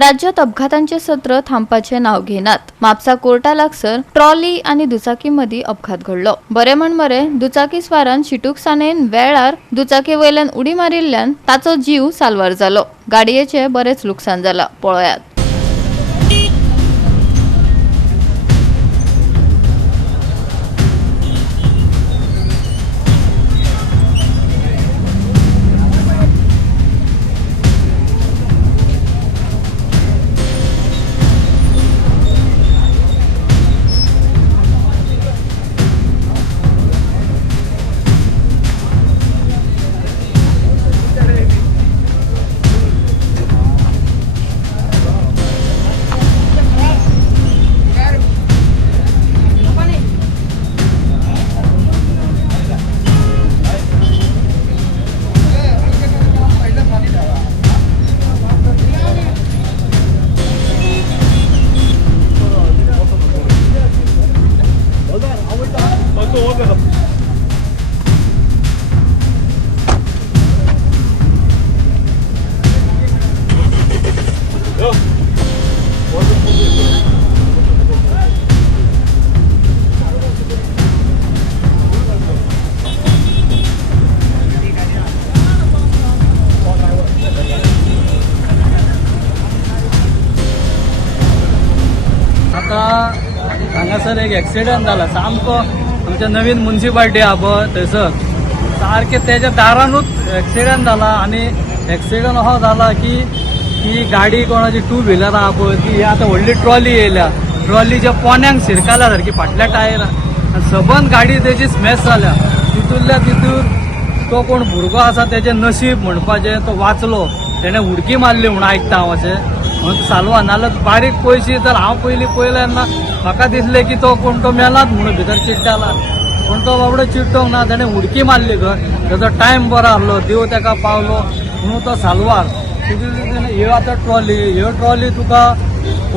राज्यात अपघातांचे सत्र थांबपाचे नाव घेनात। म्हापसा कोर्टा लागसर ट्रॉली आणि दुचाकी मदी अपघात घडलो। बरे म्हण मरे दुचाकी स्वारान शिटूक सानेन वेळार दुचाकी वयल्यान उडी मारिल्ल्यान ताचो जीव साल्वार जालो। गाडयेचे बरेच लुकसाण जाला। पळयात। आता हांगासर एक एक्सिडेंट जाला सामको आमच्या नवीन म्युनिसिपालिटी आहा पळय थंयसर सारखे त्याच्या दारानूच एक्सिडेंट जाला आणि एक्सिडेंट असो जाला की ती गाडी कोणाची टू व्हिलर आहा पळय ती आता व्हडली ट्रॉली येयल्या ट्रॉलीच्या पोन्यांक शिरकाल्या सारखी फाटल्या टायरान सबंद गाडी त्याची स्मॅश जाल्या तितूंतल्या तितून तो कोण भुरगो आसा तेजें नशीब म्हणपाचें तो वाचलो तेणें उडकी मारली म्हणून आयकता हांव अशें म्हणून सालवा नाल्यार बारीक पयशी तर हांव पयलीं पळयलें तेन्ना म्हाका दिसलें की तो कोण तो मेलात म्हणून भितर चिड्डाला पण तो बाबडो चिड्डोंक ना तेणें उडकी मारली खंय तेजो टायम बरो आहलो देव तेका पावलो म्हणून तो सालवार ह्यो आतां ह्यो ट्रॉली तुका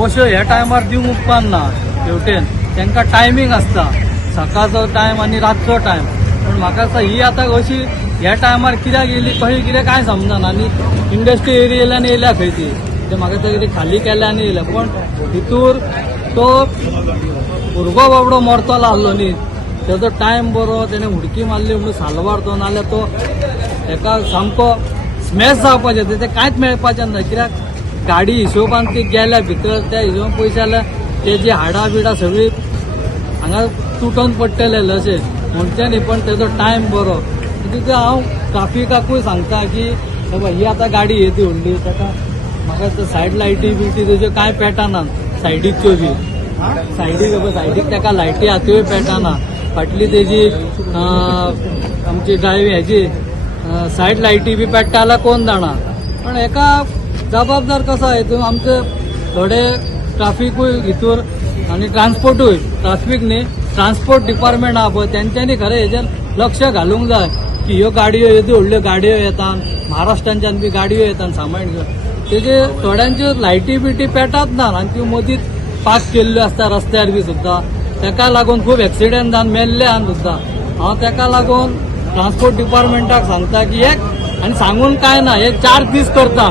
अश्यो ह्या टायमार दिवंक उपकारना हेवटेन तांकां टायमींग आसता सकाळचो टायम आनी रातचो टायम पण म्हाका दिसता ही आतां अशी ह्या टायमार कित्याक येयली कशी कितें कांय समजना आनी इंडस्ट्री एरियेल्यान येयल्या खंय ती ते म्हाका दिसता कितें खाली केल्या आनी येयल्या पण भितूर तो भुरगो बाबडो मरतलो आहलो न्ही तेजो टायम बरो तेणें उडकी मारली म्हणून सालवार तो नाल्यार तो तेका सामको स्मॅश जावपाचें तें कांयच मेळपाचें ना कित्याक गाडी हिशोबान ती गेल्या भितर त्या हिशोबान पयशे जाल्यार तेजी हाडां बिडां सगळीं हांगा तुटोन पडटले अशें म्हणचें न्ही पण तेजो टायम बरो तितून हांव ट्राफिकाकूय सांगता की बाबा ही आतां गाडी येती व्हडली ताका म्हाका सायड लायटी बिटी तेज्यो कांय पेटना सायडीच्यो बी सायडीक ताका लायटी आहा त्योय पेटना फाटली तेजी आमची ड्रायव्ह हेजी सायड लायटी बी पेट्टा जाल्यार कोण जाणा पण हेका जबाबदार कसो हितून आमचे थोडे ट्राफिकूय हितूर आनी ट्रान्सपोर्टूय ट्राफिक न्ही ट्रान्सपोर्ट डिपार्टमेंट आहा पळय तेंच्यांनी खरें हेजेर लक्ष घालूंक जाय की ह्यो गाडयो येदी व्हडल्यो गाडयो येतात महाराष्ट्रांच्यान बी गाडयो येतात सामान घेवन तेजे थोड्यांच्यो लायटी बिटी पेटात ना आनी त्यो मदींच पास केल्ल्यो आसता रस्त्यार बी सुद्दां तेका लागून खूब एक्सिडेंट जावन मेल्ले आहा सुद्दां हांव तेका लागून ट्रान्सपोर्ट डिपार्टमेंटाक सांगता की एक आनी सांगून काय ना हे 4 दीस करता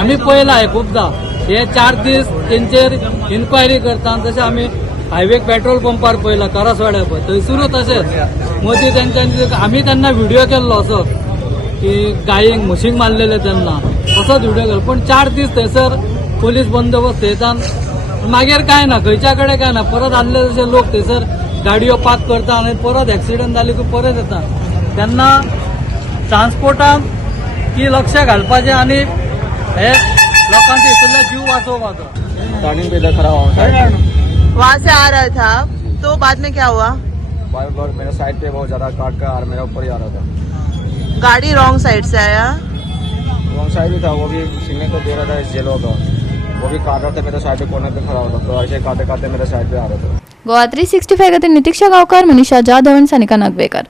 आमी पळयलां हे खुबदां हे 4 दीस तेंचेर इन्क्वायरी करता तशें आमी हायवे पेट्रोल पंपार पळयलां करसवाड्या पळय थंयसरूच तशेंच मदीं तेंच्यांनी आमी तेन्ना व्हिडिओ केल्लो असो की गायेक म्हशींक मारलेले तेन्ना तसोच व्हिडिओ केलो पण 4 दीस थंयसर पोलीस बंदोबस्त थंयच्यान मागीर काय ना खंयच्या कडेन काय ना परत आसले तशे लोक थंयसर गाडयो पार्क करता आनी परत एक्सिडेंट जाली की परत येता तेन्ना ट्रान्सपोर्टान की लक्ष घालपाचें आनी हे लोकांचे हितूंतले जीव वाचोवपाचो टर्निंग पे इधर खड़ा हुआ वहाँ से आ रहा था तो बाद में क्या हुआ? बार मेरे साइड पे बहुत ज्यादा काट का और मेरे ऊपर ही आ रहा था। गाड़ी रॉन्ग साइड से आया? रॉन्ग साइड भी था वो भी सिग्नल को दे रहा था जेलो का वो भी काट रहा था मेरे साइड पे कोने पे खड़ा होता तो ऐसे काटे काटे मेरे साइड पे आ रहा था। गोवा 365 खातीर नितीक्षा गांवकार, मनीषा जाधव, सानिका नागवेकर।